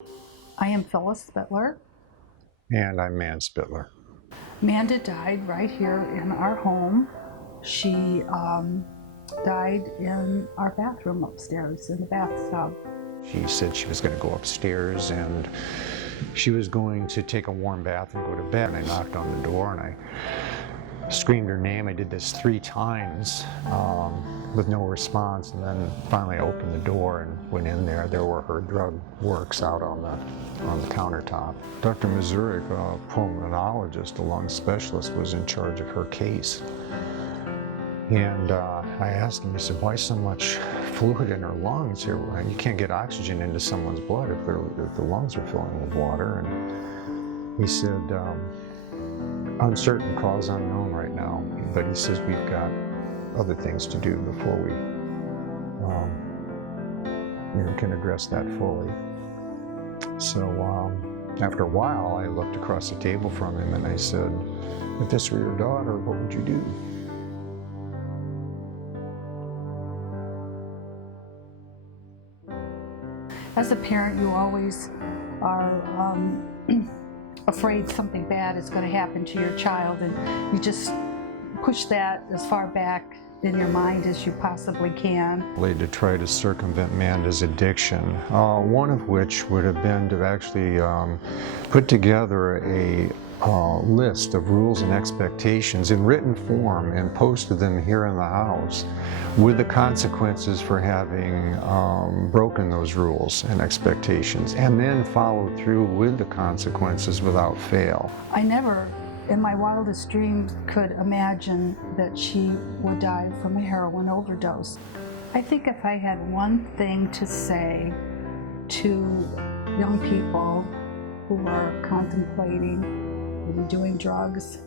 I am Phyllis Spitler. And I'm Man Spitler. Amanda died right here in our home. She died in our bathroom upstairs in the bathtub. She said she was going to go upstairs and she was going to take a warm bath and go to bed. And I knocked on the door and I screamed her name. I did this 3 times with no response, and then finally I opened the door and went in there. There were her drug works out on the countertop. Dr. Mazurik, a pulmonologist, a lung specialist, was in charge of her case. And I asked him, I said, why so much fluid in her lungs here? You can't get oxygen into someone's blood if the lungs are filling with water. And he said, uncertain, cause unknown right now, but he says we've got other things to do before we can address that fully. So after a while, I looked across the table from him and I said, if this were your daughter, what would you do? As a parent, you always are afraid something bad is going to happen to your child, and you just push that as far back in your mind as you possibly can. To try to circumvent Amanda's addiction, one of which would have been to actually put together a list of rules and expectations in written form and posted them here in the house with the consequences for having broken those rules and expectations, and then followed through with the consequences without fail. I never, in my wildest dreams, could imagine that she would die from a heroin overdose. I think if I had one thing to say to young people who are contemplating doing drugs,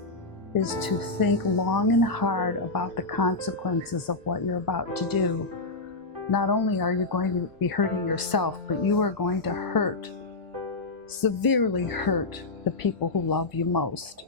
is to think long and hard about the consequences of what you're about to do. Not only are you going to be hurting yourself, but you are going to severely hurt the people who love you most.